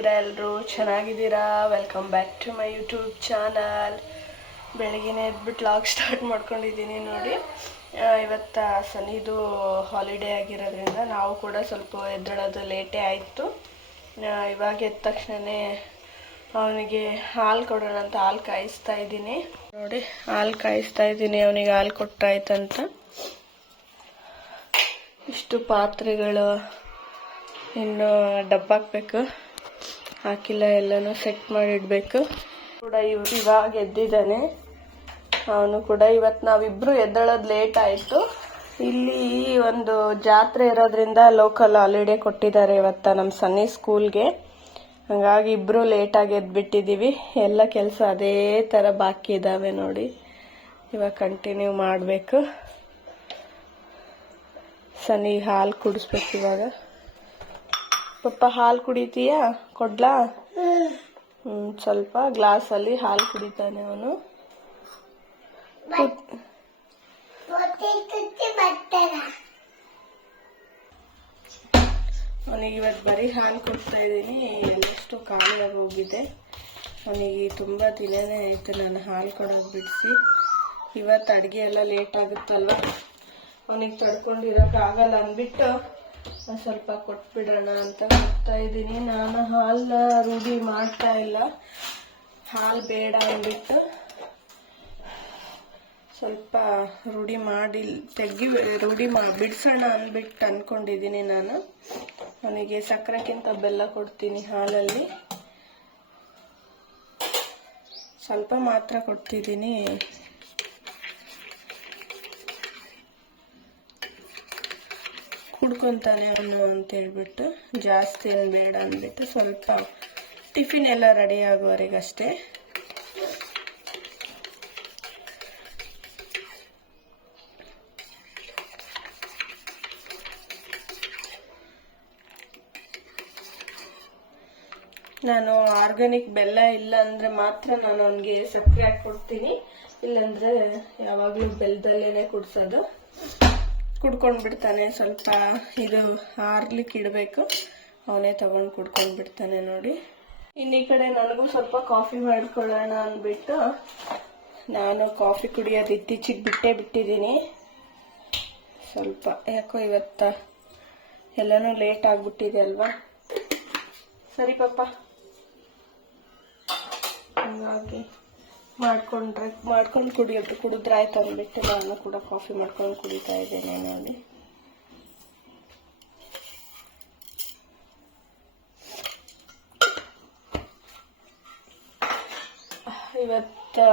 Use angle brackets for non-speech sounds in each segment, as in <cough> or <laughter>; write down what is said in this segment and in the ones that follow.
ಹೇಗಿದ್ದೀರಾ ಎಲ್ಲರೂ ಚೆನ್ನಾಗಿದ್ದೀರಾ? Welcome back to my YouTube channel ಬೆಳಗ್ಗೆನೇ ಎದ್ಬಿಟ್ಟು ಲಾಗ್ ಸ್ಟಾರ್ಟ್ ಮಾಡ್ಕೊಂಡಿದ್ದೀನಿ ನೋಡಿ. ಇವತ್ತು ಸನಿದು ಹಾಲಿಡೇ ಆಗಿರೋದ್ರಿಂದ ನಾವು ಕೂಡ ಸ್ವಲ್ಪ ಎದ್ದೇಳೋದು ಲೇಟೇ ಆಯಿತು. ಇವಾಗ ಎದ್ದ ತಕ್ಷಣವೇ ಅವನಿಗೆ ಹಾಲು ಕೊಡೋಣ ಅಂತ ಹಾಲು ಕಾಯಿಸ್ತಾ ಇದ್ದೀನಿ. ನೋಡಿ, ಹಾಲು ಕಾಯಿಸ್ತಾ ಇದ್ದೀನಿ, ಅವನಿಗೆ ಹಾಲು ಕೊಟ್ಟಾಯ್ತಂತ ಇಷ್ಟು ಪಾತ್ರೆಗಳು, ಇನ್ನು ಡಬ್ಬ ಹಾಕ್ಬೇಕು. ಹಾಕಿಲ್ಲ, ಎಲ್ಲನೂ ಸೆಟ್ ಮಾಡಿ ಇಡಬೇಕು ಕೂಡ ಇವ್, ಇವಾಗ ಎದ್ದಿದ್ದಾನೆ. ಅವನು ಕೂಡ ಇವತ್ತು ನಾವಿಬ್ಬರು ಎದ್ದೇಳೋದು ಲೇಟ್ ಆಯಿತು. ಇಲ್ಲಿ ಒಂದು ಜಾತ್ರೆ ಇರೋದ್ರಿಂದ ಲೋಕಲ್ ಹಾಲಿಡೇ ಕೊಟ್ಟಿದ್ದಾರೆ ಇವತ್ತ ನಮ್ಮ ಸನ್ನಿ ಸ್ಕೂಲ್ಗೆ ಹಂಗಾಗಿ ಇಬ್ರು ಲೇಟಾಗಿ ಎದ್ಬಿಟ್ಟಿದ್ದೀವಿ ಎಲ್ಲ ಕೆಲಸ ಅದೇ ಥರ ಬಾಕಿ ಇದ್ದಾವೆ ನೋಡಿ. ಇವಾಗ ಕಂಟಿನ್ಯೂ ಮಾಡಬೇಕು. ಸನಿ ಹಾಲು ಕುಡಿಸ್ಬೇಕು ಇವಾಗ. ಪಪ್ಪ ಹಾಲು ಕುಡಿತೀಯಾ? ಕೊಡ್ಲಾ? ಹ್ಮ್ ಸ್ವಲ್ಪ ಗ್ಲಾಸಲ್ಲಿ ಹಾಲು ಕುಡಿತಾನೆ ಅವನು. ಅವನಿಗೆ ಇವತ್ತು ಬರೀ ಹಾಲು ಕೊಡ್ತಾ ಇದ್ದೀನಿ. ಎಲ್ಲಷ್ಟು ಖಾಲಿಯಾಗಿ ಹೋಗಿದೆ. ಅವನಿಗೆ ತುಂಬ ದಿನನೇ ಆಯಿತು ನಾನು ಹಾಲು ಕೊಡೋದು ಬಿಡಿಸಿ. ಇವತ್ತು ಅಡುಗೆ ಎಲ್ಲ ಲೇಟ್ ಆಗುತ್ತಲ್ವ? ಅವನಿಗೆ ತಡ್ಕೊಂಡಿರೋಕ್ಕಾಗಲ್ಲ ಅಂದ್ಬಿಟ್ಟು ಸ್ವಲ್ಪ ಕೊಟ್ಬಿಡೋಣ ಅಂತ ಹೋಗ್ತಾ ಇದ್ದೀನಿ. ನಾನು ಹಾಲನ್ನ ರೂಢಿ ಮಾಡ್ತಾ ಇಲ್ಲ. ಹಾಲು ಬೇಡ ಅಂದ್ಬಿಟ್ಟು ಸ್ವಲ್ಪ ರೂಢಿ ಮಾಡಿ ತೆಗಿ ರೂಢಿ ಮಾ, ಬಿಡಿಸೋಣ ಅಂದ್ಬಿಟ್ಟು ಅಂದ್ಕೊಂಡಿದ್ದೀನಿ ನಾನು. ಅವನಿಗೆ ಸಕ್ಕರೆಕ್ಕಿಂತ ಬೆಲ್ಲ ಕೊಡ್ತೀನಿ ಹಾಲಲ್ಲಿ. ಸ್ವಲ್ಪ ಮಾತ್ರ ಕೊಡ್ತಿದ್ದೀನಿ. ಕುಡ್ಕೊಂತಾನೆ ಅವನು ಅಂತ ಹೇಳ್ಬಿಟ್ಟು, ಜಾಸ್ತಿ ಏನು ಬೇಡ ಅಂದ್ಬಿಟ್ಟು ಸ್ವಲ್ಪ ಟಿಫಿನ್ ಎಲ್ಲ ರೆಡಿ ಆಗುವವರೆಗಷ್ಟೇ. ನಾನು ಆರ್ಗಾನಿಕ್ ಬೆಲ್ಲ ಇಲ್ಲ ಅಂದ್ರೆ ಮಾತ್ರ ನಾನು ಅವನಿಗೆ ಸಕ್ಕರೆ ಹಾಕಿ ಕೊಡ್ತೀನಿ ಇಲ್ಲಾಂದ್ರೆ ಯಾವಾಗಲೂ ಬೆಲ್ಲದಲ್ಲೇನೆ ಕುಡ್ಸೋದು. ಕುಡ್ಕೊಂಡು ಬಿಡ್ತಾನೆ ಸ್ವಲ್ಪ ಇದು ಆರ್ಲಿಕ್ಕೆ ಇಡಬೇಕು. ಅವನೇ ತಗೊಂಡು ಕುಡ್ಕೊಂಡ್ಬಿಡ್ತಾನೆ ನೋಡಿ. ಇನ್ನು ಈ ಕಡೆ ನನಗೂ ಸ್ವಲ್ಪ ಕಾಫಿ ಮಾಡ್ಕೊಳ್ಳೋಣ ಅಂದ್ಬಿಟ್ಟು ನಾನು ಕಾಫಿ ಕುಡಿಯೋದು ಇತ್ತೀಚಿಗೆ ಬಿಟ್ಟೇ ಬಿಟ್ಟಿದ್ದೀನಿ. ಸ್ವಲ್ಪ ಯಾಕೋ ಇವತ್ತ ಎಲ್ಲನೂ ಲೇಟ್ ಆಗಿಬಿಟ್ಟಿದೆ ಅಲ್ವಾ? ಸರಿ ಪಾಪ. ಹಂಗಾಗಿ ಮಾಡ್ಕೊಂಡ್ರೆ ಮಾಡ್ಕೊಂಡು ಕುಡಿಯೋದು ಕುಡಿದ್ರೆ ಆಯ್ತು ಅಂದ್ಬಿಟ್ಟು ನಾನು ಕೂಡ ಕಾಫಿ ಮಾಡ್ಕೊಂಡು ಕುಡಿತಾ ಇದ್ದೇನೆ ನೋಡಿ ಇವತ್ತು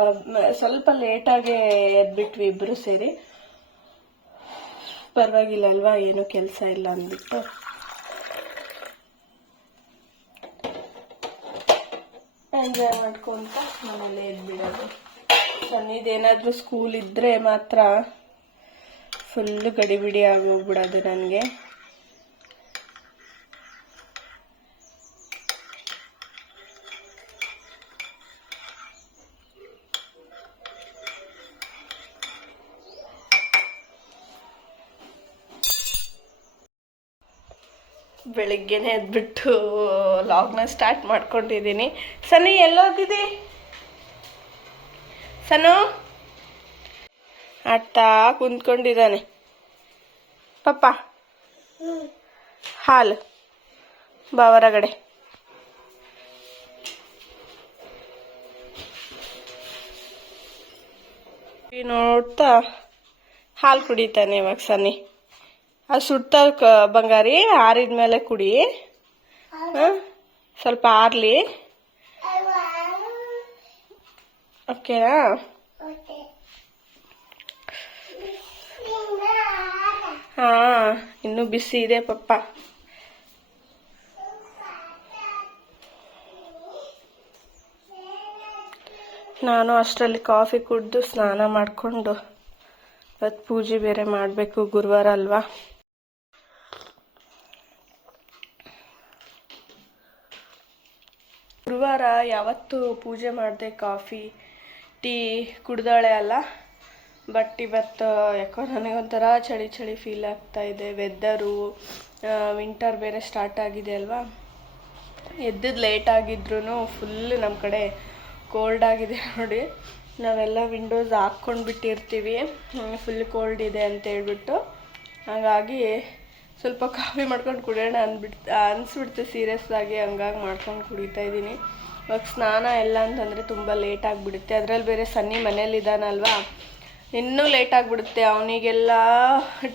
ಸ್ವಲ್ಪ ಲೇಟಾಗಿ ಎದ್ಬಿಟ್ವಿ ಇಬ್ರು ಸೇರಿ. ಪರವಾಗಿಲ್ಲ ಅಲ್ವಾ, ಏನು ಕೆಲಸ ಇಲ್ಲ ಅಂದ್ಬಿಟ್ಟು. ಎಂಜಾಯ್ ಮಾಡ್ಕೊಂತ ಮನೇಲೆ ಇದ್ಬಿಡೋದು. ಸನ್ನಿದೇನಾದರೂ ಸ್ಕೂಲ್ ಇದ್ರೆ ಮಾತ್ರ ಫುಲ್ ಗಡಿಬಿಡಿ ಆಗೋಗ್ಬಿಡೋದು ನನಗೆ. ಬೆಳಿಗ್ಗೆನೆ ಎದ್ಬಿಟ್ಟು ಲಾಗ್ನ ಸ್ಟಾರ್ಟ್ ಮಾಡ್ಕೊಂಡಿದ್ದೀನಿ. ಸನಿ, ಎಲ್ಲೋಗಿದ್ದಿ? ಸನು? ಅಟ್ಟ ಕುಂತ್ಕೊಂಡಿದ್ದಾನೆ. ಪಪ್ಪ, ಹಾಲು, ಬಾ ಹೊರಗಡೆ. ನೋಡ್ತಾ ಹಾಲು ಕುಡಿತಾನೆ ಇವಾಗ ಸನಿ. ಅದು ಸುಡ್ತಾ ಬಂಗಾರಿ ಆರಿದ ಮೇಲೆ ಕುಡಿ? ಸ್ವಲ್ಪ ಆರ್ಲಿ. ಓಕೆನಾ? ಹಾ, ಇನ್ನೂ ಬಿಸಿ ಇದೆ ಪಪ್ಪ. ನಾನು ಅಷ್ಟರಲ್ಲಿ ಕಾಫಿ ಕುಡಿದು ಸ್ನಾನ ಮಾಡಿಕೊಂಡು, ಇವತ್ತು ಪೂಜೆ ಬೇರೆ ಮಾಡಬೇಕು ಗುರುವಾರ ಅಲ್ವಾ? ಗುರುವಾರ ಯಾವತ್ತೂ ಪೂಜೆ ಮಾಡಿದೆ ಕಾಫಿ, ಟೀ ಕುಡ್ದಾಳೆ ಅಲ್ಲ. ಬಟ್ ಇವತ್ತು, ಯಾಕೋ ನನಗೊಂಥರ ಚಳಿ ಚಳಿ ಫೀಲ್ ಆಗ್ತಾ ಇದೆ. ವೆದರು ವಿಂಟರ್ ಬೇರೆ ಸ್ಟಾರ್ಟ್ ಆಗಿದೆ ಅಲ್ವಾ? ಎದ್ದದ್ದು ಲೇಟ್ ಆಗಿದ್ರು ಫುಲ್ ನಮ್ಮ ಕಡೆ ಕೋಲ್ಡ್ ಆಗಿದೆ ನೋಡಿ. ನಾವೆಲ್ಲ ವಿಂಡೋಸ್ ಹಾಕ್ಕೊಂಡು ಬಿಟ್ಟಿರ್ತೀವಿ ಫುಲ್ ಕೋಲ್ಡ್ ಇದೆ ಅಂತ ಹೇಳ್ಬಿಟ್ಟು ಹಾಗಾಗಿ ಸ್ವಲ್ಪ ಕಾಫಿ ಮಾಡ್ಕೊಂಡು ಕುಡಿಯೋಣ ಅಂದ್ಬಿಟ್ಟು ಅನಿಸ್ಬಿಡ್ತು ಸೀರಿಯಸ್ ಆಗಿ, ಹಂಗಾಗಿ ಮಾಡ್ಕೊಂಡು ಕುಡಿತಾ ಇದ್ದೀನಿ. ಇವಾಗ ಸ್ನಾನ ಎಲ್ಲ ಅಂತಂದರೆ ತುಂಬ ಲೇಟ್ ಆಗಿಬಿಡುತ್ತೆ. ಅದರಲ್ಲಿ ಬೇರೆ ಸನ್ನಿ ಮನೇಲಿ ಇದ್ದಾನಲ್ವಾ ಇನ್ನೂ ಲೇಟ್ ಆಗಿಬಿಡುತ್ತೆ. ಅವನಿಗೆಲ್ಲ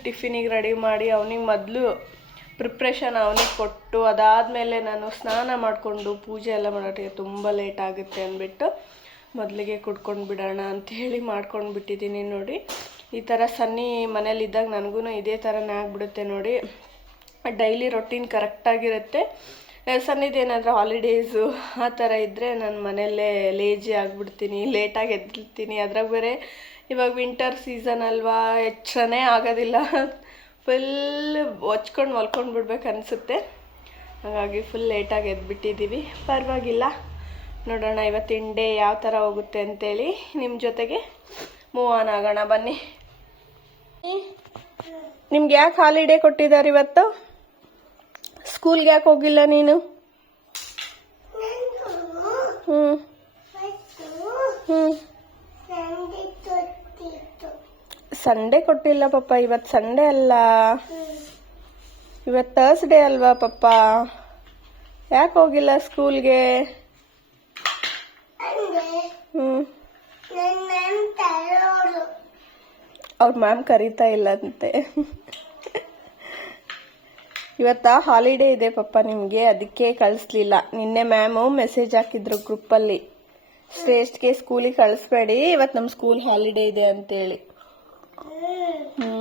ಟಿಫಿನಿಗೆ ರೆಡಿ ಮಾಡಿ ಅವನಿಗೆ ಮೊದಲು ಪ್ರಿಪ್ರೇಷನ್ ಅವನಿಗೆ ಕೊಟ್ಟು, ಅದಾದಮೇಲೆ ನಾನು ಸ್ನಾನ ಮಾಡಿಕೊಂಡು ಪೂಜೆ ಎಲ್ಲ ಮಾಡೋಟಿಗೆ ತುಂಬ ಲೇಟ್ ಆಗುತ್ತೆ ಅಂದ್ಬಿಟ್ಟು ಮೊದಲಿಗೆ ಕುಡ್ಕೊಂಡು ಬಿಡೋಣ ಅಂತ ಹೇಳಿ ಮಾಡ್ಕೊಂಡು ಬಿಟ್ಟಿದ್ದೀನಿ ನೋಡಿ. ಈ ಥರ ಸನ್ನಿ ಮನೇಲಿದ್ದಾಗ ನನಗೂ ಇದೇ ಥರನೇ ಆಗಿಬಿಡುತ್ತೆ ನೋಡಿ. ಡೈಲಿ ರೊಟೀನ್ ಕರೆಕ್ಟಾಗಿರುತ್ತೆ ಸನ್ನಿದೇನಾದರೂ ಹಾಲಿಡೇಸು ಆ ಥರ ಇದ್ದರೆ ನಾನು ಮನೆಯಲ್ಲೇ ಲೇಜಿ ಆಗಿಬಿಡ್ತೀನಿ ಲೇಟಾಗಿ ಎದ್ದಿರ್ತೀನಿ. ಅದ್ರಾಗ ಬೇರೆ ಇವಾಗ ವಿಂಟರ್ ಸೀಸನ್ ಅಲ್ವಾ, ಎಚ್ಚರನೇ ಆಗೋದಿಲ್ಲ. ಫುಲ್ ಹೊಚ್ಕೊಂಡು ಮಲ್ಕೊಂಡು ಬಿಡ್ಬೇಕು ಅನಿಸುತ್ತೆ. ಹಾಗಾಗಿ ಫುಲ್ ಲೇಟಾಗಿ ಎದ್ಬಿಟ್ಟಿದ್ದೀವಿ ಪರವಾಗಿಲ್ಲ. ನೋಡೋಣ ಇವತ್ತಿನ ಡೇ ಯಾವ ಥರ ಹೋಗುತ್ತೆ ಅಂತೇಳಿ. ನಿಮ್ಮ ಜೊತೆಗೆ ಮೂವ್ ಆನ್ ಆಗೋಣ ಬನ್ನಿ. ನಿಮ್ಗೆ ಯಾಕೆ ಹಾಲಿಡೇ ಕೊಟ್ಟಿದ್ದಾರೆ ಇವತ್ತು? ಸ್ಕೂಲ್ಗೆ ಯಾಕೆ ಹೋಗಿಲ್ಲ ನೀನು? ಹ್ಞೂ ಹ್ಞೂ ಸಂಡೇ ಕೊಟ್ಟಿಲ್ಲ ಪಪ್ಪ ಇವತ್ತು ಸಂಡೇ ಅಲ್ಲ. ಇವತ್ತು ಥರ್ಸ್ಡೇ ಅಲ್ವಾ ಪಪ್ಪ? ಯಾಕೆ ಹೋಗಿಲ್ಲ ಸ್ಕೂಲ್ಗೆ ಹ್ಞೂ ಅವ್ರ ಮ್ಯಾಮ್ ಕರೀತಾ ಇಲ್ಲಂತೆ ಇವತ್ತ ಹಾಲಿಡೇ ಇದೆ ಪಪ್ಪ ನಿಮಗೆ ಅದಕ್ಕೆ ಕಳಿಸ್ಲಿಲ್ಲ ನಿನ್ನೆ ಮ್ಯಾಮು ಮೆಸೇಜ್ ಹಾಕಿದ್ರು ಗ್ರೂಪಲ್ಲಿ ಶ್ರೇಷ್ಠಗೆ ಸ್ಕೂಲಿಗೆ ಕಳಿಸ್ಬೇಡಿ ಇವತ್ತು ನಮ್ಮ ಸ್ಕೂಲ್ ಹಾಲಿಡೇ ಇದೆ ಅಂತೇಳಿ ಹ್ಞೂ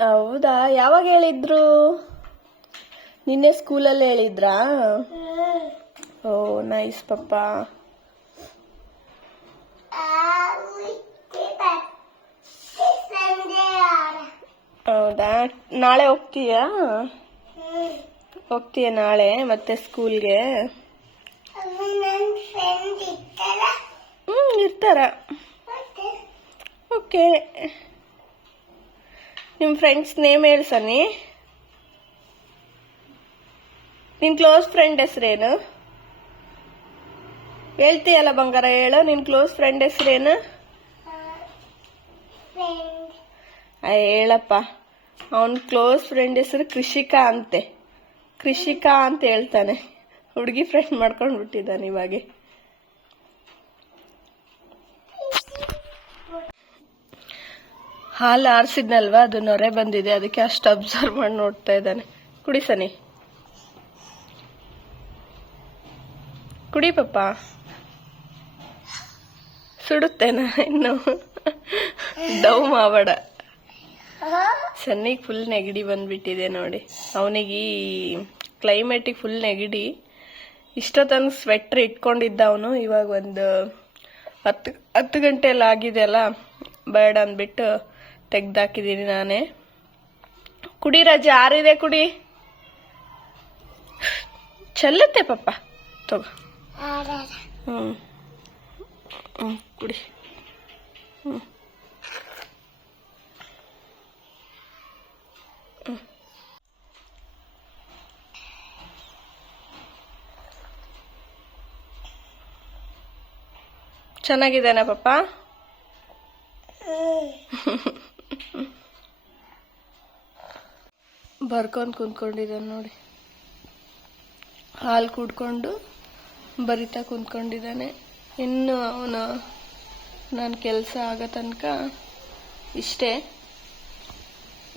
ಹೌದಾ? ಯಾವಾಗ ಹೇಳಿದ್ರು? ನಿನ್ನೆ ಸ್ಕೂಲಲ್ಲಿ ಹೇಳಿದ್ರಾ? ಓ, ನೈಸ್ ಪಪ್ಪ. ಹೌದಾ? ನಾಳೆ ಹೋಗ್ತೀಯಾ? ಹೋಗ್ತೀಯ ನಾಳೆ ಮತ್ತೆ ಸ್ಕೂಲ್ಗೆ? ಹ್ಞೂ ಇರ್ತಾರ. ಓಕೆ. ನಿಮ್ಮ ಫ್ರೆಂಡ್ಸ್ ನೇಮ್ ಹೇಳ್ಸನಿ ಸನ್ನಿ. ನಿನ್ನ ಕ್ಲೋಸ್ ಫ್ರೆಂಡ್ ಹೆಸರೇನು? ಹೇಳ್ತೀಯಲ್ಲ ಬಂಗಾರ, ಹೇಳು. ನಿನ್ನ ಕ್ಲೋಸ್ ಫ್ರೆಂಡ್ ಹೆಸರೇನು? ಹೇಳಪ್ಪ. ಅವನ್ ಕ್ಲೋಸ್ ಫ್ರೆಂಡ್ ಹೆಸರು ಕೃಷಿಕಾ ಅಂತೆ. ಕೃಷಿಕಾ ಅಂತ ಹೇಳ್ತಾನೆ. ಹುಡುಗಿ ಫ್ರೆಂಡ್ ಮಾಡ್ಕೊಂಡು ಬಿಟ್ಟಿದ್ದಾನೆ ಇವಾಗೆ. ಹಾಲು ಆರಿಸಿದ್ನಲ್ವಾ? ಅದು ನೊರೆ ಬಂದಿದೆ. ಅದಕ್ಕೆ ಅಷ್ಟು ಅಬ್ಸರ್ವ್ ಮಾಡಿ ನೋಡ್ತಾ ಇದ್ದಾನೆ. ಕುಡಿ ಸನಿ. ಕುಡಿ ಪಪ್ಪ. ಸುಡುತ್ತೇನ ಇನ್ನು. ಡೌ ಮಾವಡ. ಸನ್ನಿಗೆ ಫುಲ್ ನೆಗಡಿ ಬಂದ್ಬಿಟ್ಟಿದೆ ನೋಡಿ. ಅವನಿಗೆ ಈ ಕ್ಲೈಮೇಟಿಗೆ ಫುಲ್ ನೆಗಡಿ. ಇಷ್ಟೊತ್ತನ ಸ್ವೆಟ್ರ್ ಇಟ್ಕೊಂಡಿದ್ದ ಅವನು. ಇವಾಗ ಒಂದು ಹತ್ತು ಹತ್ತು ಗಂಟೆಯಲ್ಲಿ ಆಗಿದೆ ಅಲ್ಲ ಬೇಡ ಅಂದ್ಬಿಟ್ಟು ತೆಗ್ದಾಕಿದ್ದೀನಿ ನಾನೇ. ಕುಡಿ ರಜ ಆರಿದೆ ಕುಡಿ. ಚೆಲ್ಲುತ್ತೆ ಪಪ್ಪ ತಗೋ. ಹ್ಞೂ ಕುಡಿ. ಹ್ಞೂ ಪಪ್ಪ <laughs> ಬರ್ಕೊಂಡು ಕುಂತ್ಕೊಂಡಿದ್ದಾನೆ ನೋಡಿ. ಹಾಲು ಕುಡ್ಕೊಂಡು ಬರಿತಾ ಕುಂತ್ಕೊಂಡಿದ್ದಾನೆ. ಇನ್ನು ಅವನು ನನ್ನ ಕೆಲಸ ಆಗೋ ತನಕ ಇಷ್ಟೇ.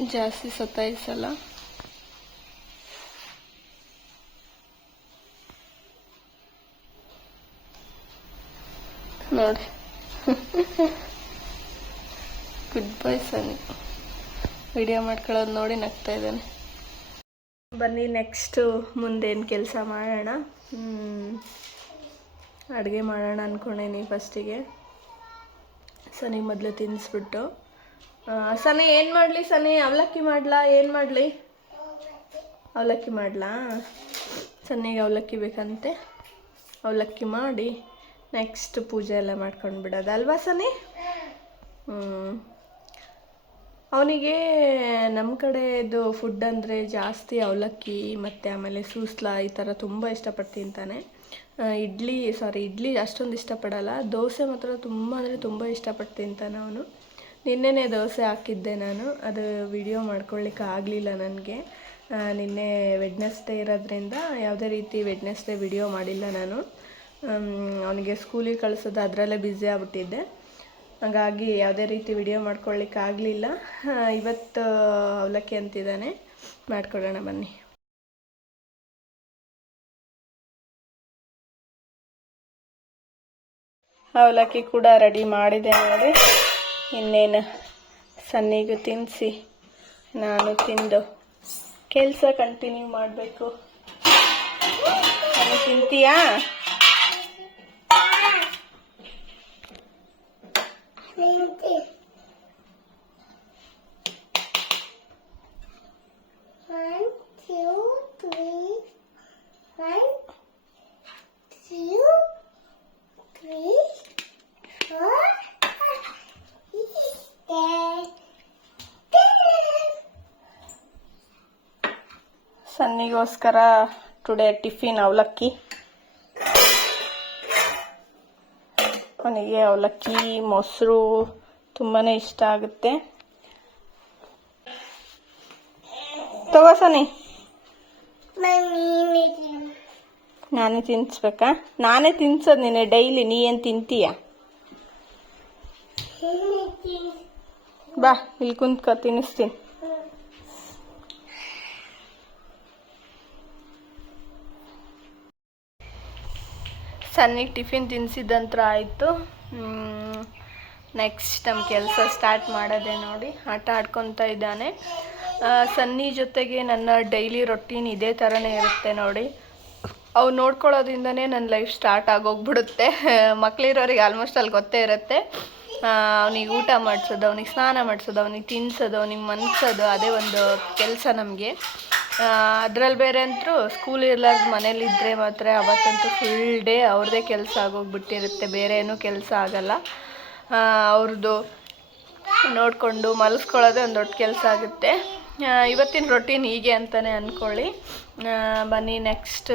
ಜಾಸ್ತಿ ಸತಾಯಿಸಲ್ಲ. ನೋಡಿ. <laughs> ಗುಡ್ ಬೈ ಸನಿ ವಿಡಿಯೋ ಮಾಡ್ಕೊಳ್ಳೋದು ನೋಡಿ ನಗ್ತಾ ಇದ್ದಾನೆ. ಬನ್ನಿ ನೆಕ್ಸ್ಟು ಮುಂದೇನು ಕೆಲಸ ಮಾಡೋಣ? ಅಡುಗೆ ಮಾಡೋಣ ಅಂದ್ಕೊಂಡೇನಿ ಫಸ್ಟಿಗೆ ಸನಿ ಮೊದಲು ತಿನ್ನಿಸ್ಬಿಟ್ಟು ಸನಿ, ಏನು ಮಾಡಲಿ ಸನಿ? ಅವಲಕ್ಕಿ ಮಾಡ್ಲಾ? ಏನು ಮಾಡಲಿ? ಅವಲಕ್ಕಿ ಮಾಡಲಾ? ಸನ್ನಿಗೆ ಅವಲಕ್ಕಿ ಬೇಕಂತೆ. ಅವಲಕ್ಕಿ ಮಾಡಿ ನೆಕ್ಸ್ಟ್ ಪೂಜೆ ಎಲ್ಲ ಮಾಡ್ಕೊಂಡು ಬಿಡೋದು ಅಲ್ವಾ ಸನಿ? ಹ್ಞೂ ಅವನಿಗೆ ನಮ್ಮ ಕಡೆದು ಫುಡ್ ಅಂದರೆ ಜಾಸ್ತಿ ಅವಲಕ್ಕಿ, ಮತ್ತು ಆಮೇಲೆ ಸೂಸ್ಲ ಈ ಥರ ತುಂಬ ಇಷ್ಟಪಟ್ಟು ತಿಂತಾನೆ. ಇಡ್ಲಿ ಸಾರಿ ಇಡ್ಲಿ ಅಷ್ಟೊಂದು ಇಷ್ಟಪಡಲ್ಲ. ದೋಸೆ ಮಾತ್ರ ತುಂಬ ಅಂದರೆ ತುಂಬ ಇಷ್ಟಪಟ್ಟು ತಿಂತಾನೆ ಅವನು. ನಿನ್ನೆನೇ ದೋಸೆ ಹಾಕಿದ್ದೆ ನಾನು. ಅದು ವಿಡಿಯೋ ಮಾಡ್ಕೊಳ್ಳಿಕ್ಕೆ ಆಗಲಿಲ್ಲ ನನಗೆ. ನಿನ್ನೆ ವೆಡ್ನೆಸ್ಡೇ ಇರೋದ್ರಿಂದ ಯಾವುದೇ ರೀತಿ ವೆಡ್ನೆಸ್ಡೇ ವಿಡಿಯೋ ಮಾಡಿಲ್ಲ ನಾನು. ಅವನಿಗೆ ಸ್ಕೂಲಿಗೆ ಕಳಿಸೋದು ಅದರಲ್ಲೇ ಬ್ಯುಸಿ ಆಗ್ಬಿಟ್ಟಿದ್ದೆ. ಹಾಗಾಗಿ ಯಾವುದೇ ರೀತಿ ವಿಡಿಯೋ ಮಾಡ್ಕೊಳ್ಳಿಕ್ಕಾಗಲಿಲ್ಲ. ಇವತ್ತು ಅವಲಕ್ಕಿ ಅಂತಿದ್ದಾನೆ. ಮಾಡಿಕೊಡೋಣ ಬನ್ನಿ. ಅವಲಕ್ಕಿ ಕೂಡ ರೆಡಿ ಮಾಡಿದೆ ನೋಡಿ. ಇನ್ನೇನು ಸನ್ನಿಗೂ ತಿನ್ನಿಸಿ ನಾನು ತಿಂದು. ಕೆಲಸ ಕಂಟಿನ್ಯೂ ಮಾಡಬೇಕು. ತಿಂತೀಯಾ? One, two, three, one, two, three, four, ten, ten. ಸನ್ನಿಗೋಸ್ಕರ today tiffin ಅವಲಕ್ಕಿ ಅವನಿಗೆ ಅವಲಕ್ಕಿ ಮೊಸರು ತುಂಬಾ ಇಷ್ಟ ಆಗುತ್ತೆ. ತಗೋ ಸನಿ. Mommy, ನಾನೇ ತಿನ್ನಿಸ್ಬೇಕಾ ನಾನೇ ತಿನ್ಸೋದು ನೀನೆ ಡೈಲಿ. ನೀ ಏನು ತಿಂತೀಯ? ಬಾ ಇಲ್ಲಿ ಕುಂತ್ಕೊ ತಿನ್ನಿಸ್ತೀನಿ. ಸನ್ನಿಗೆ ಟಿಫಿನ್ ತಿನ್ನಿಸಿದಂತ್ರ ಆಯಿತು. ನೆಕ್ಸ್ಟ್ ನಮ್ಮ ಕೆಲಸ ಸ್ಟಾರ್ಟ್ ಮಾಡೋದೆ ನೋಡಿ. ಆಟ ಆಡ್ಕೊತಾ ಇದ್ದಾನೆ. ಸನ್ನಿ ಜೊತೆಗೆ ನನ್ನ ಡೈಲಿ ರೊಟೀನ್ ಇದೇ ಥರನೇ ಇರುತ್ತೆ ನೋಡಿ. ಅವು ನೋಡ್ಕೊಳ್ಳೋದ್ರಿಂದನೇ ನನ್ನ ಲೈಫ್ ಸ್ಟಾರ್ಟ್ ಆಗೋಗ್ಬಿಡುತ್ತೆ. <laughs> ಮಕ್ಕಳಿರೋರಿಗೆ ಆಲ್ಮೋಸ್ಟ್ ಅಲ್ಲಿ ಗೊತ್ತೇ ಇರುತ್ತೆ. ಅವನಿಗೆ ಊಟ ಮಾಡಿಸೋದು, ಅವನಿಗೆ ಸ್ನಾನ ಮಾಡಿಸೋದು, ಅವನಿಗೆ ತಿನ್ನಿಸೋದು ಅವನಿಗೆ ಮನ್ಸೋದು, ಅದೇ ಒಂದು ಕೆಲಸ ನಮಗೆ. ಅದ್ರಲ್ಲಿ ಬೇರೆ ಅಂತೂ ಸ್ಕೂಲ್ ಇರ್ಲಾರ್ದು ಮನೇಲಿದ್ದರೆ ಮಾತ್ರ ಅವತ್ತಂತೂ ಫುಲ್ ಡೇ ಅವ್ರದ್ದೇ ಕೆಲಸ ಆಗೋಗ್ಬಿಟ್ಟಿರುತ್ತೆ, ಬೇರೆ ಏನೂ ಕೆಲಸ ಆಗಲ್ಲ. ಅವ್ರದ್ದು ನೋಡಿಕೊಂಡು ಮಲಸ್ಕೊಳ್ಳೋದೇ ಒಂದು ದೊಡ್ಡ ಕೆಲಸ ಆಗುತ್ತೆ. ಇವತ್ತಿನ ರೊಟೀನ್ ಹೀಗೆ ಅಂತಲೇ ಅಂದ್ಕೊಳ್ಳಿ ಬನ್ನಿ ನೆಕ್ಸ್ಟ್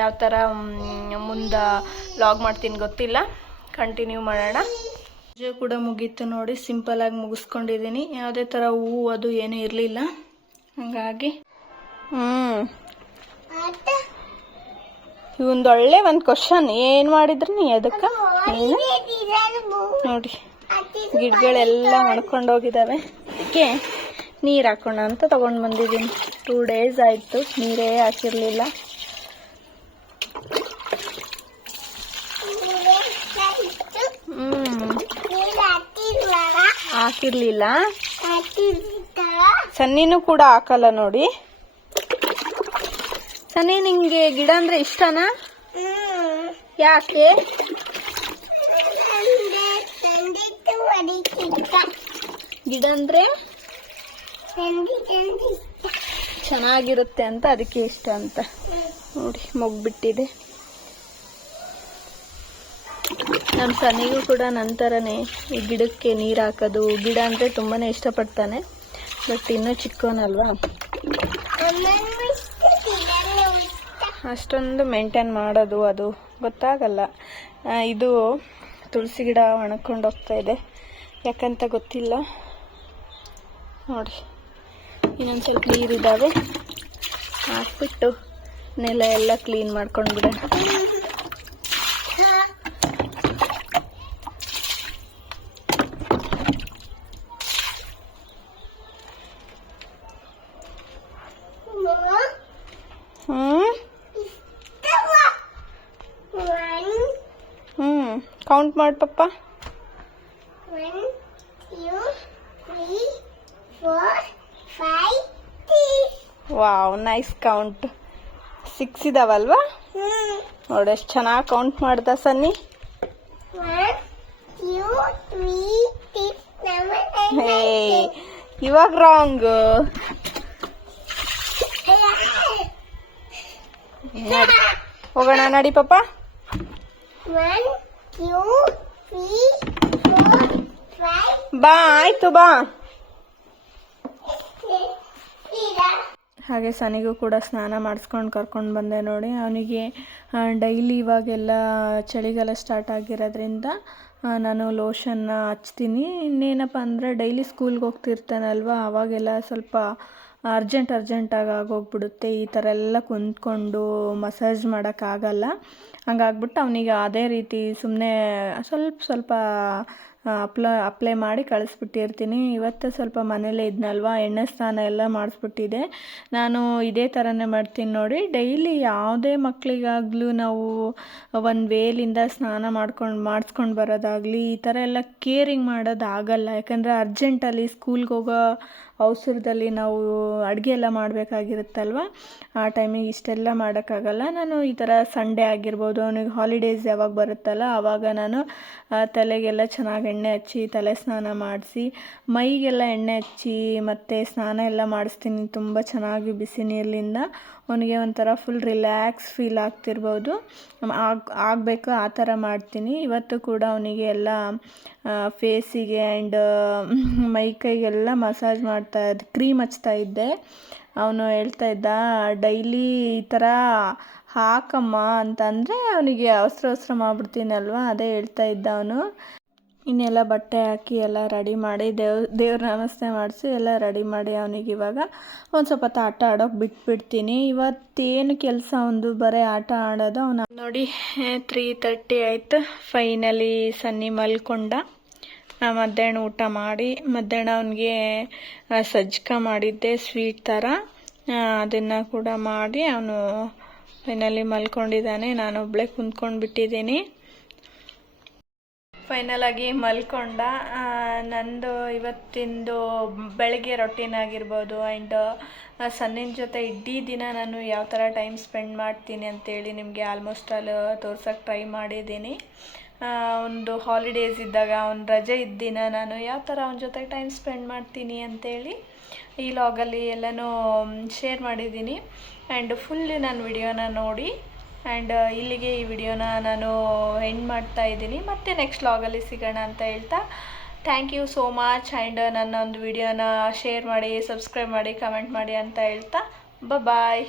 ಯಾವ ಥರ ಮುಂದೆ ಲಾಗ್ ಮಾಡ್ತೀನಿ ಗೊತ್ತಿಲ್ಲ. ಕಂಟಿನ್ಯೂ ಮಾಡೋಣ. ಪೂಜೆ ಕೂಡ ಮುಗೀತು ನೋಡಿ ಸಿಂಪಲಾಗಿ ಮುಗಿಸ್ಕೊಂಡಿದ್ದೀನಿ ಯಾವುದೇ ಥರ ಹೂವು ಅದು ಏನೂ ಇರಲಿಲ್ಲ. ಹಾಗಾಗಿ ಹ್ಞೂ ಆಟ? ಇವೊಂದು ಒಳ್ಳೆ ಒಂದು ಕ್ವಶನ್ ಏನು ಮಾಡಿದ್ರಿ ನೀ ಅದಕ್ಕೆ ನೋಡಿ. ಗಿಡಗಳೆಲ್ಲ ಒಣ್ಕೊಂಡು ಹೋಗಿದ್ದಾವೆ ಅದಕ್ಕೆ ನೀರು ಹಾಕೋಣ ಅಂತ ತಗೊಂಡ್ ಬಂದಿದ್ದೀನಿ. ಟೂ ಡೇಸ್ ಆಯಿತು. ನೀರೇ ಹಾಕಿರಲಿಲ್ಲ. ಹಾಕಿರ್ಲಿಲ್ಲ. ಹಾಕಿರಲಿಲ್ಲ ಸನ್ನಿನೂ ಕೂಡ ಹಾಕಲ್ಲ ನೋಡಿ. ಸನ್ನಿ ನಿಂಗೆ ಗಿಡ ಅಂದ್ರೆ ಇಷ್ಟನಾ? ಯಾಕೆ ಗಿಡ ಅಂದ್ರೆ? ಚೆನ್ನಾಗಿರುತ್ತೆ ಅಂತ ಅದಕ್ಕೆ ಇಷ್ಟ ಅಂತ. ನೋಡಿ, ಮೊಗ್ಬಿಟ್ಟಿದೆ. ನಮ್ಮ ಸನಿಗೂ ಕೂಡ ನಂತರನೇ ಈ ಗಿಡಕ್ಕೆ ನೀರು ಹಾಕೋದು. ಗಿಡ ಅಂದರೆ ತುಂಬಾ ಇಷ್ಟಪಡ್ತಾನೆ. ಬಟ್ ಇನ್ನೂ ಚಿಕ್ಕವನಲ್ವಾ? ಅಷ್ಟೊಂದು ಮೇಂಟೈನ್ ಮಾಡೋದು ಅದು ಗೊತ್ತಾಗಲ್ಲ. ಇದು ತುಳಸಿ ಗಿಡ ಒಣಕೊಂಡು ಹೋಗ್ತಾ ಇದೆ. ಯಾಕಂತ ಗೊತ್ತಿಲ್ಲ. ನೋಡಿ ಇನ್ನೊಂದು ಸ್ವಲ್ಪ ನೀರಿದ್ದಾವೆ ಹಾಕ್ಬಿಟ್ಟು ನೆಲ ಎಲ್ಲ ಕ್ಲೀನ್ ಮಾಡ್ಕೊಂಡು ಬಿಡೋಣ ಹ್ಞೂ ಹ್ಞೂ ಕೌಂಟ್ ಮಾಡಿ ಪಪ್ಪ. ವಾವ್ ನೈಸ್ ಕೌಂಟ್ ಸಿಕ್ಸ್ ಇದಾವಲ್ವಾ? ನೋಡಷ್ಟು ಎಷ್ಟು ಚೆನ್ನಾಗಿ ಕೌಂಟ್ ಮಾಡ್ದ ಸನ್ನಿ. ಇವಾಗ ರಾಂಗ್ <laughs> ಹೋಗೋಣ ನಡಿ ಪಪ್ಪ 1 2 3 4 5 6 Four, five, ಬಾ ಆಯ್ತು ಬಾ. ಹಾಗೆ ಸನಿಗೂ ಕೂಡ ಸ್ನಾನ ಮಾಡಿಸ್ಕೊಂಡು ಕರ್ಕೊಂಡು ಬಂದೆ ನೋಡಿ. ಅವನಿಗೆ ಡೈಲಿ ಇವಾಗೆಲ್ಲ ಚಳಿಗಾಲ ಸ್ಟಾರ್ಟ್ ಆಗಿರೋದ್ರಿಂದ ನಾನು ಲೋಷನ್ನ ಹಚ್ತೀನಿ. ಇನ್ನೇನಪ್ಪ ಅಂದರೆ ಡೈಲಿ ಸ್ಕೂಲ್ಗೆ ಹೋಗ್ತಿರ್ತಾನಲ್ವ ಅವಾಗೆಲ್ಲ ಸ್ವಲ್ಪ ಅರ್ಜೆಂಟ್ ಅರ್ಜೆಂಟಾಗಿ ಆಗೋಗ್ಬಿಡುತ್ತೆ. ಈ ಥರ ಎಲ್ಲ ಕುಂತ್ಕೊಂಡು ಮಸಾಜ್ ಮಾಡೋಕ್ಕಾಗಲ್ಲ. ಹಂಗಾಗ್ಬಿಟ್ಟು ಅವನಿಗೆ ಅದೇ ರೀತಿ ಸುಮ್ಮನೆ ಸ್ವಲ್ಪ ಸ್ವಲ್ಪ ಅಪ್ಲ ಅಪ್ಲೈ ಮಾಡಿ ಕಳಿಸ್ಬಿಟ್ಟಿರ್ತೀನಿ. ಇವತ್ತು ಸ್ವಲ್ಪ ಮನೇಲೇ ಇದ್ನಲ್ವ, ಎಣ್ಣೆ ಸ್ನಾನ ಎಲ್ಲ ಮಾಡಿಸ್ಬಿಟ್ಟಿದೆ ನಾನು ಇದೇ ಥರನೇ ಮಾಡ್ತೀನಿ ನೋಡಿ. ಡೈಲಿ ಯಾವುದೇ ಮಕ್ಕಳಿಗಾಗಲೂ ನಾವು ಒಂದು ವೇಲಿಂದ ಸ್ನಾನ ಮಾಡ್ಕೊಂಡು, ಮಾಡಿಸ್ಕೊಂಡು ಬರೋದಾಗಲಿ, ಈ ಥರ ಎಲ್ಲ ಕೇರಿಂಗ್ ಮಾಡೋದಾಗಲ್ಲ. ಯಾಕಂದರೆ ಅರ್ಜೆಂಟಲ್ಲಿ ಸ್ಕೂಲ್ಗೆ ಹೋಗೋ ಅವಸರದಲ್ಲಿ ನಾವು ಅಡುಗೆ ಎಲ್ಲ ಮಾಡಬೇಕಾಗಿರುತ್ತಲ್ವ? ಆ ಟೈಮಿಗೆ ಇಷ್ಟೆಲ್ಲ ಮಾಡೋಕ್ಕಾಗಲ್ಲ. ನಾನು ಈ ಥರ ಸಂಡೇ ಆಗಿರ್ಬೋದು, ಅವನಿಗೆ ಹಾಲಿಡೇಸ್ ಯಾವಾಗ ಬರುತ್ತಲ್ಲ ಆವಾಗ ನಾನು ತಲೆಗೆಲ್ಲ ಚೆನ್ನಾಗಿ ಎಣ್ಣೆ ಹಚ್ಚಿ ತಲೆ ಸ್ನಾನ ಮಾಡಿಸಿ, ಮೈಗೆಲ್ಲ ಎಣ್ಣೆ ಹಚ್ಚಿ ಮತ್ತು ಸ್ನಾನ ಎಲ್ಲ ಮಾಡಿಸ್ತೀನಿ. ತುಂಬ ಚೆನ್ನಾಗಿ ಬಿಸಿ ನೀರಿನಿಂದ ಅವನಿಗೆ ಒಂಥರ ಫುಲ್ ರಿಲ್ಯಾಕ್ಸ್ ಫೀಲ್ ಆಗ್ತಿರ್ಬೋದು. ಆಗ, ಆಗಬೇಕು ಆ ಥರ ಮಾಡ್ತೀನಿ. ಇವತ್ತು ಕೂಡ ಅವನಿಗೆ ಎಲ್ಲ ಫೇಸಿಗೆ ಆ್ಯಂಡ್ ಮೈ ಕೈಗೆಲ್ಲ ಮಸಾಜ್ ಮಾಡ್ತಾ ಇದ್ದೆ ಕ್ರೀಮ್ ಹಚ್ತಾ ಇದ್ದೆ. ಅವನು ಹೇಳ್ತಾ ಇದ್ದ, ಡೈಲಿ ಈ ಥರ ಹಾಕಮ್ಮ ಅಂತಂದರೆ ಅವನಿಗೆ ಅವಸರ ಅವಸರ ಮಾಡಿಬಿಡ್ತೀನಲ್ವ? ಅದೇ ಹೇಳ್ತಾ ಇದ್ದ ಅವನು. ಇನ್ನೆಲ್ಲ ಬಟ್ಟೆ ಹಾಕಿ ಎಲ್ಲ ರೆಡಿ ಮಾಡಿ ದೇವ್, ದೇವ್ರ ನಮಸ್ತೆ ಮಾಡಿಸಿ ಎಲ್ಲ ರೆಡಿ ಮಾಡಿ ಅವನಿಗೆ ಇವಾಗ ಒಂದು ಸ್ವಲ್ಪ ಹೊತ್ತು ಆಟ ಆಡೋಕೆ ಬಿಟ್ಬಿಡ್ತೀನಿ. ಇವತ್ತೇನು ಕೆಲಸ ಒಂದು ಬರೀ ಆಟ ಆಡೋದು ಅವನು. ನೋಡಿ ತ್ರೀ ತರ್ಟಿ ಆಯಿತು. ಫೈನಲಿ ಸನ್ನಿ ಮಲ್ಕೊಂಡ. ನಾ ಮಧ್ಯಾಹ್ನ ಊಟ ಮಾಡಿ, ಮಧ್ಯಾಹ್ನ ಅವನಿಗೆ ಸಜ್ಜಕ ಮಾಡಿದ್ದೆ ಸ್ವೀಟ್ ಥರ ಅದನ್ನು ಕೂಡ ಮಾಡಿ ಅವನು ಫೈನಲಿ ಮಲ್ಕೊಂಡಿದ್ದಾನೆ. ನಾನೊಬ್ಬಳೇ ಕುಂತ್ಕೊಂಡು ಬಿಟ್ಟಿದ್ದೀನಿ ಫೈನಲ್ ಆಗಿ ಮಲ್ಕೊಂಡ. ನಂದು ಇವತ್ತಿಂದು ಬೆಳಗ್ಗೆ ರೊಟೀನ್ ಆಗಿರ್ಬೋದು ಆ್ಯಂಡ್ ಸನ್ನಿನ ಜೊತೆ ಇಡೀ ದಿನ ನಾನು ಯಾವ ಥರ ಟೈಮ್ ಸ್ಪೆಂಡ್ ಮಾಡ್ತೀನಿ ಅಂತೇಳಿ ನಿಮಗೆ ಆಲ್ಮೋಸ್ಟ್ ಆಲ್ ತೋರ್ಸೋಕ್ಕೆ ಟ್ರೈ ಮಾಡಿದ್ದೀನಿ. ಒಂದು ಹಾಲಿಡೇಸ್ ಇದ್ದಾಗ, ಅವ್ನ ರಜೆ ಇದ್ದ ದಿನ ನಾನು ಯಾವ ಥರ ಅವನ ಜೊತೆ ಟೈಮ್ ಸ್ಪೆಂಡ್ ಮಾಡ್ತೀನಿ ಅಂತೇಳಿ ಈ ಲಾಗಲ್ಲಿ ಎಲ್ಲನೂ ಶೇರ್ ಮಾಡಿದ್ದೀನಿ. ಆ್ಯಂಡ್ ಫುಲ್ ನಾನು ವಿಡಿಯೋನ ನೋಡಿ ಆ್ಯಂಡ್ ಇಲ್ಲಿಗೆ ಈ ವಿಡಿಯೋನ ನಾನು ಎಂಡ್ ಮಾಡ್ತಾ ಇದ್ದೀನಿ. ಮತ್ತೆ ನೆಕ್ಸ್ಟ್ ವ್ಲಾಗಲ್ಲಿ ಸಿಗೋಣ ಅಂತ ಹೇಳ್ತಾ thank you so much and ನನ್ನ ಒಂದು ವಿಡಿಯೋನ ಶೇರ್ ಮಾಡಿ ಸಬ್ಸ್ಕ್ರೈಬ್ ಮಾಡಿ ಕಮೆಂಟ್ ಮಾಡಿ ಅಂತ ಹೇಳ್ತಾ ಬಾಯ್